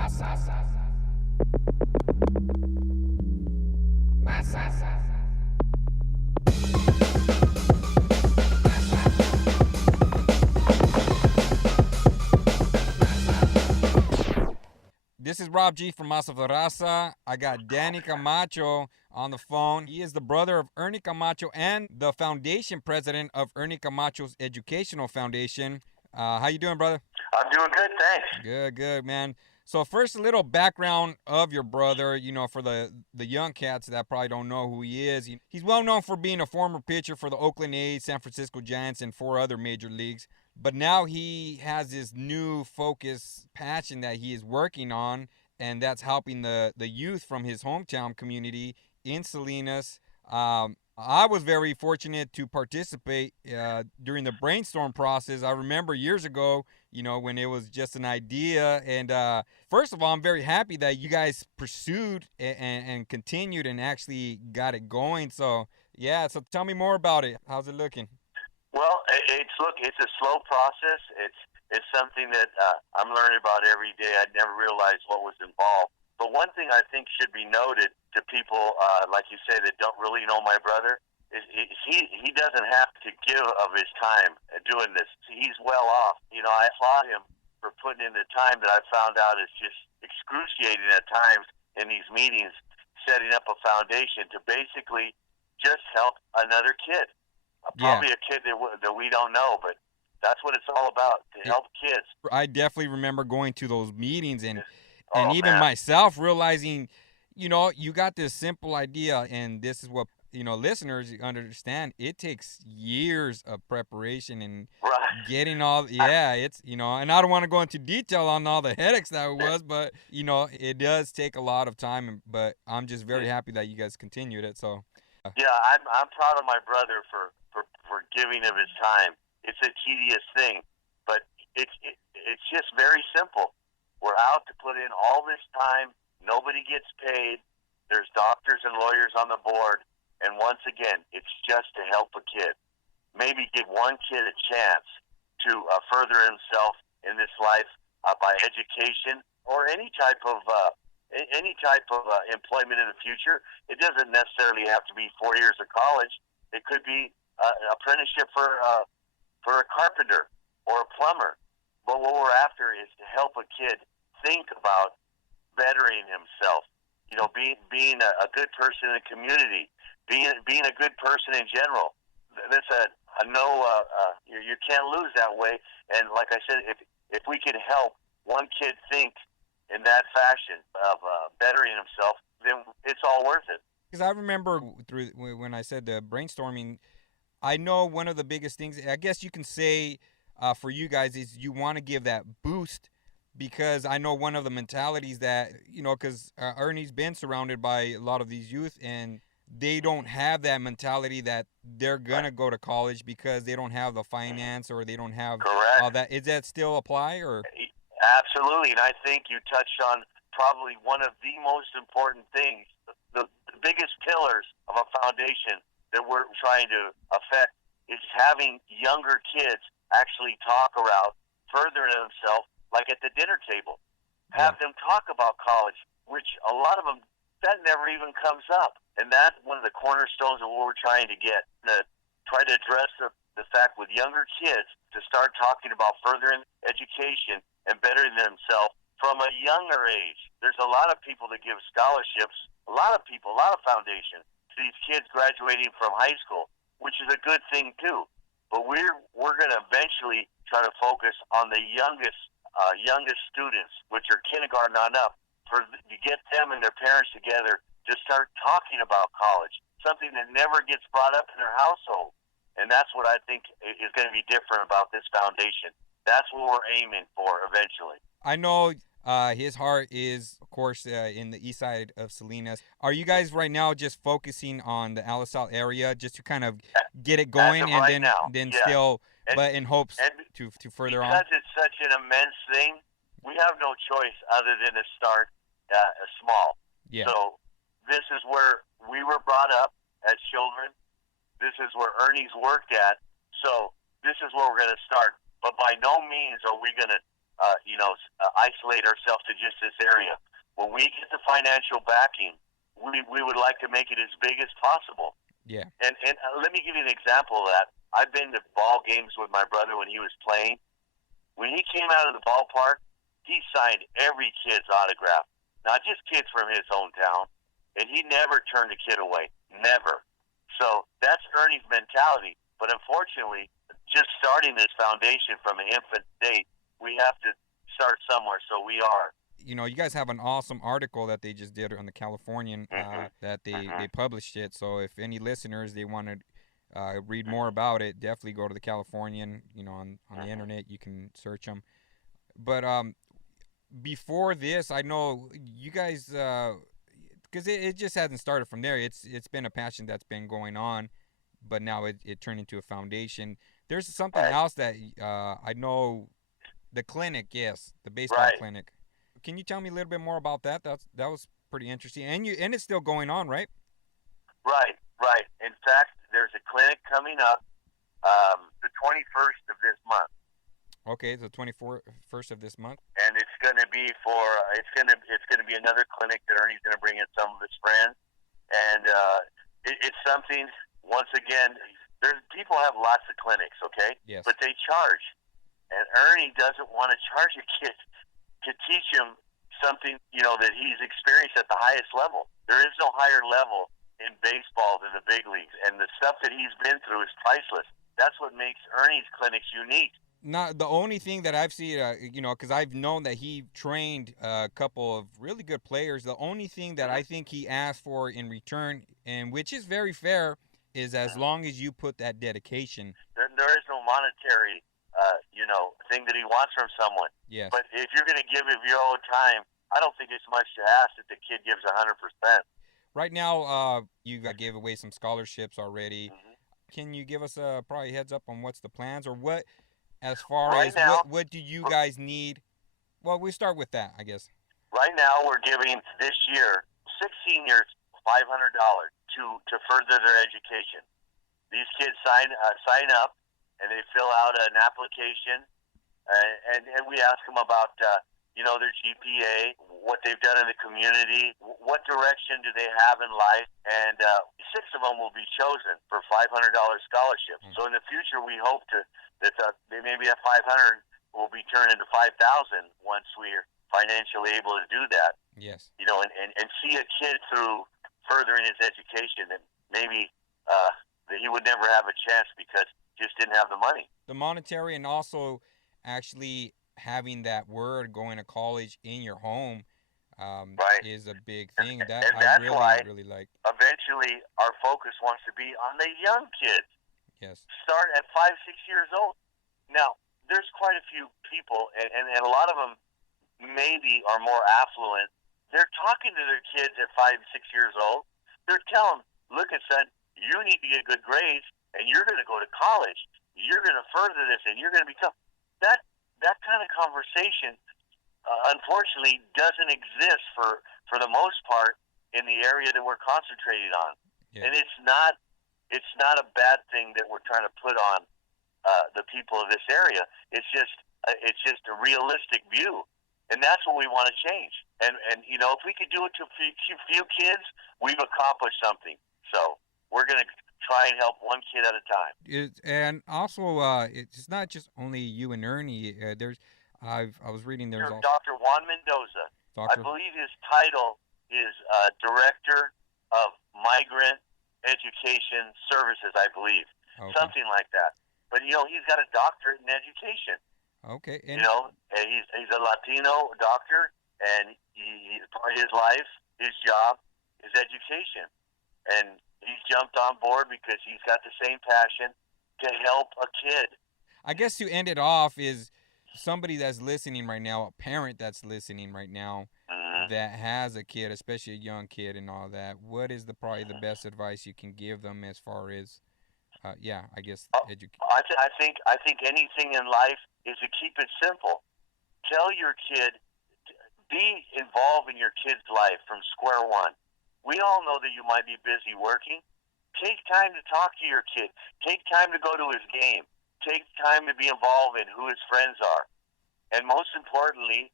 This is Rob G from MASA. I got Danny Camacho on the phone. He is the brother of Ernie Camacho and the Foundation President of Ernie Camacho's Educational Foundation. How you doing, brother? I'm doing good, thanks. Good, man. So first, a little background of your brother, for the young cats that probably don't know who he is. He's well known for being a former pitcher for the Oakland A's, San Francisco Giants, and 4 other major leagues. But now he has this new focus, passion that he is working on, and that's helping the youth from his hometown community in Salinas. I was very fortunate to participate during the brainstorm process. I remember years ago, when it was just an idea. And first of all, I'm very happy that you guys pursued and continued and actually got it going. So, yeah, so tell me more about it. How's it looking? Well, it's a slow process. It's something that I'm learning about every day. I never realized what was involved. But one thing I think should be noted to people, like you say, that don't really know my brother, is he doesn't have to give of his time doing this. He's well off. I applaud him for putting in the time that I found out is just excruciating at times in these meetings, setting up a foundation to basically just help another kid. Probably a kid that we don't know, but that's what it's all about, to help kids. I definitely remember going to those meetings and even man. myself realizing, you got this simple idea, and this is what, listeners understand. It takes years of preparation and getting all, it's, and I don't want to go into detail on all the headaches that it was, but, it does take a lot of time, but I'm just very happy that you guys continued it, so. Yeah, I'm proud of my brother for giving of his time. It's a tedious thing, but it's just very simple. We're out to put in all this time. Nobody gets paid. There's doctors and lawyers on the board. And once again, it's just to help a kid. Maybe give one kid a chance to further himself in this life by education or any type of employment in the future. It doesn't necessarily have to be 4 years of college. It could be apprenticeship for a carpenter or a plumber. But what we're after is to help a kid think about bettering himself. Being a good person in the community, being a good person in general. That's you can't lose that way. And like I said, if we could help one kid think in that fashion of bettering himself, then it's all worth it. Because I remember when I said the brainstorming, I know one of the biggest things, I guess you can say for you guys, is you want to give that boost, because I know one of the mentalities that, because Ernie's been surrounded by a lot of these youth, and they don't have that mentality that they're going to go to college because they don't have the finance or they don't have all that. Is that still apply? Or? Absolutely, and I think you touched on probably one of the most important things, the biggest pillars of a foundation that we're trying to affect is having younger kids actually talk about furthering themselves, like at the dinner table. Have them talk about college, which a lot of them, that never even comes up. And that's one of the cornerstones of what we're trying to get, to try to address the fact with younger kids to start talking about furthering education and bettering themselves from a younger age. There's a lot of people that give scholarships, a lot of foundations to these kids graduating from high school, which is a good thing too. But we're going to eventually try to focus on the youngest students, which are kindergarten on up, to get them and their parents together to start talking about college, something that never gets brought up in their household. And that's what I think is going to be different about this foundation. That's what we're aiming for eventually. I know his heart is, of course, in the east side of Salinas. Are you guys right now just focusing on the Alisal area just to kind of get it going, and then still, but in hopes to further on? Because it's such an immense thing, we have no choice other than to start small. Yeah. So this is where we were brought up as children. This is where Ernie's worked at. So this is where we're going to start. But by no means are we going to isolate ourselves to just this area. When we get the financial backing, we would like to make it as big as possible. Yeah. And let me give you an example of that. I've been to ball games with my brother when he was playing. When he came out of the ballpark, he signed every kid's autograph, not just kids from his hometown, and he never turned a kid away, never. So that's Ernie's mentality. But unfortunately, just starting this foundation from an infant state, we have to start somewhere, so we are. You know, you guys have an awesome article that they just did on the Californian that they published it. So if any listeners, they want to read more about it, definitely go to the Californian, you know, on the internet. You can search them. But before this, I know you guys, because it just hasn't started from there. It's been a passion that's been going on, but now it turned into a foundation. There's something else that I know, the clinic, yes, the baseball clinic. Can you tell me a little bit more about that? That was pretty interesting, and it's still going on, right? Right. In fact, there's a clinic coming up the 21st of this month. Okay, the 21st of this month. And it's going to be it's going to be another clinic that Ernie's going to bring in some of his friends, and it's something. Once again, people have lots of clinics, okay? Yes. But they charge, and Ernie doesn't want to charge a kid to teach him something, that he's experienced at the highest level. There is no higher level in baseball than the big leagues, and the stuff that he's been through is priceless. That's what makes Ernie's clinics unique. Not the only thing that I've seen, because I've known that he trained a couple of really good players. The only thing that I think he asked for in return, and which is very fair, is as long as you put that dedication. There is no monetary thing that he wants from someone. Yes. But if you're going to give of your own time, I don't think it's much to ask that the kid gives 100%. Right now, you gave away some scholarships already. Can you give us a probably heads up on what's the plans, or what, as far as what do you guys need? Well, we start with that, I guess. Right now, we're giving this year 6 seniors $500 to further their education. These kids sign up, and they fill out an application, and we ask them about their GPA, what they've done in the community, what direction do they have in life, and 6 of them will be chosen for $500 scholarships. So in the future, we hope that maybe that 500 will be turned into 5,000 once we're financially able to do that. Yes. And see a kid through furthering his education that maybe that he would never have a chance because he just didn't have the money. The monetary, and also actually having that word, going to college in your home, is a big thing. And that's I really like. Eventually, our focus wants to be on the young kids. Yes. Start at 5, 6 years old. Now, there's quite a few people, and a lot of them maybe are more affluent. They're talking to their kids at 5, 6 years old. They're telling them, look, son, you need to get good grades, and you're going to go to college. You're going to further this, and you're going to become that. That kind of conversation, unfortunately, doesn't exist for the most part in the area that we're concentrating on. Yeah. And it's not a bad thing that we're trying to put on the people of this area. It's just a realistic view, and that's what we want to change. And if we could do it to a few kids, we've accomplished something. So we're going to try and help one kid at a time. And also, it's not just only you and Ernie. I was reading there's also Dr. Juan Mendoza. I believe his title is Director of Migrant Education Services, I believe. Okay. Something like that. But, he's got a doctorate in education. Okay. And he's a Latino doctor, and part of his life, his job, is education. And he's jumped on board because he's got the same passion to help a kid. I guess to end it off is somebody that's listening right now, a parent that's listening right now, that has a kid, especially a young kid and all that. What is probably the best advice you can give them as far as, I guess education? I think anything in life is to keep it simple. Tell your kid, be involved in your kid's life from square one. We all know that you might be busy working. Take time to talk to your kid. Take time to go to his game. Take time to be involved in who his friends are. And most importantly,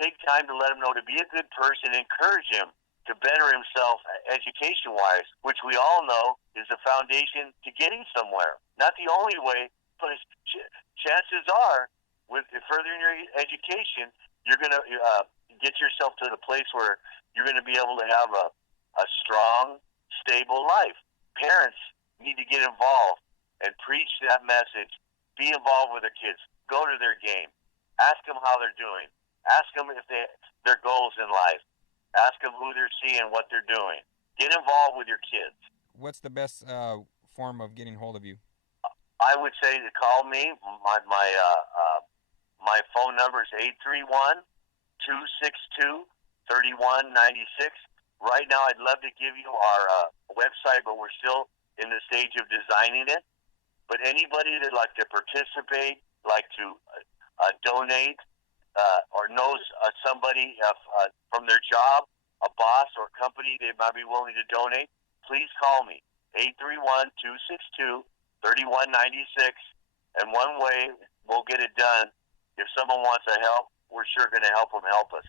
take time to let him know to be a good person, encourage him to better himself education-wise, which we all know is the foundation to getting somewhere. Not the only way, but chances are, with furthering your education, you're going to get yourself to the place where you're going to be able to have a strong, stable life. Parents need to get involved and preach that message. Be involved with their kids. Go to their game. Ask them how they're doing. Ask them if their goals in life. Ask them who they're seeing, what they're doing. Get involved with your kids. What's the best form of getting hold of you? I would say to call me. My phone number is 831-262-3196. Right now, I'd love to give you our website, but we're still in the stage of designing it. But anybody that'd like to participate, like to donate, or knows somebody from their job, a boss or company they might be willing to donate, please call me, 831-262-3196. And one way we'll get it done, if someone wants to help, we're sure going to help them help us.